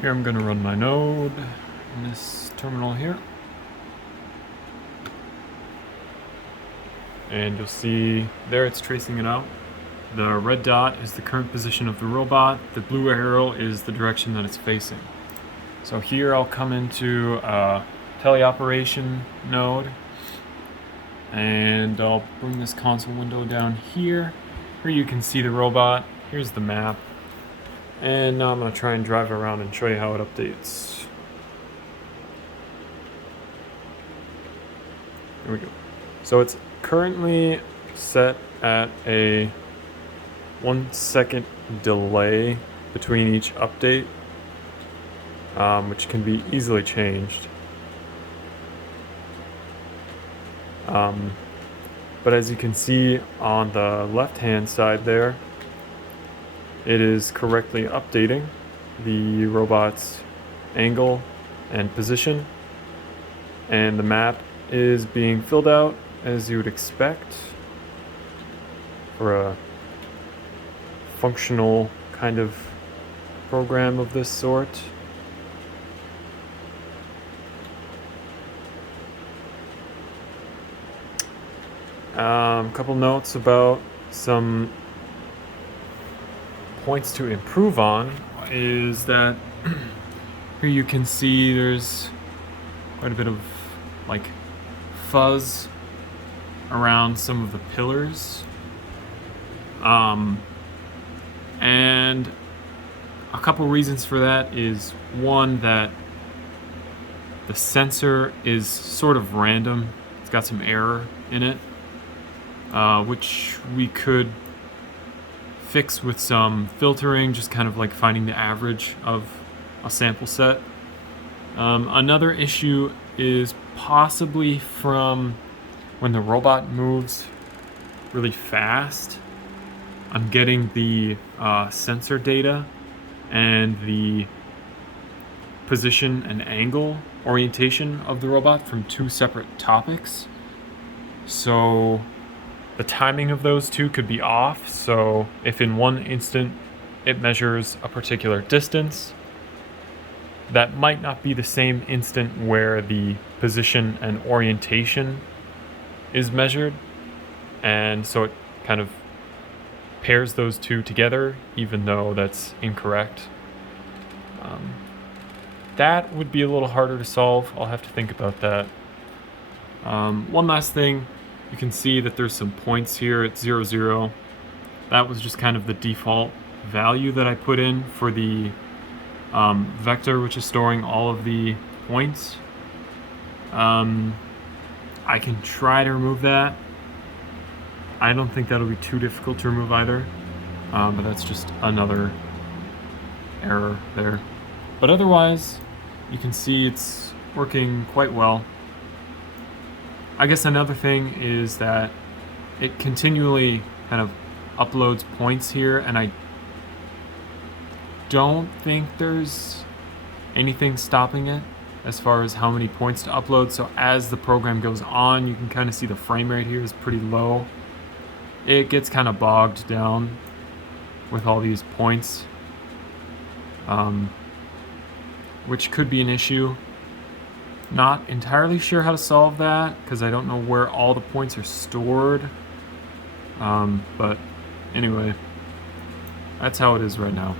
Here I'm going to run my node in this terminal here. And you'll see there it's tracing it out. The red dot is the current position of the robot. The blue arrow is the direction that it's facing. So here I'll come into a teleoperation node and I'll bring this console window down here. Here you can see the robot. Here's the map. And now I'm going to try and drive around and show you how it updates. Here we go. So it's currently set at a 1 second delay between each update, which can be easily changed. But as you can see on the left-hand side there, it is correctly updating the robot's angle and position, and the map is being filled out as you would expect for a functional kind of program of this sort. Couple notes about some points to improve on is that here you can see there's quite a bit of like fuzz around some of the pillars, and a couple reasons for that is one, that the sensor is sort of random. It's got some error in it, which we could fix with some filtering, just kind of like finding the average of a sample set. Another issue is possibly from when the robot moves really fast. I'm getting the sensor data and the position and angle orientation of the robot from two separate topics. So the timing of those two could be off. So if in one instant it measures a particular distance, that might not be the same instant where the position and orientation is measured. And so it kind of pairs those two together, even though that's incorrect. That would be a little harder to solve. I'll have to think about that. One last thing, you can see that there's some points here at 0, 0. That was just kind of the default value that I put in for the vector, which is storing all of the points. I can try to remove that. I don't think that'll be too difficult to remove either, but that's just another error there. But otherwise, you can see it's working quite well. I guess another thing is that it continually kind of uploads points here, and I don't think there's anything stopping it as far as how many points to upload. So as the program goes on, you can kind of see the frame rate here is pretty low. It gets kind of bogged down with all these points, which could be an issue. Not entirely sure how to solve that because I don't know where all the points are stored. But anyway, that's how it is right now.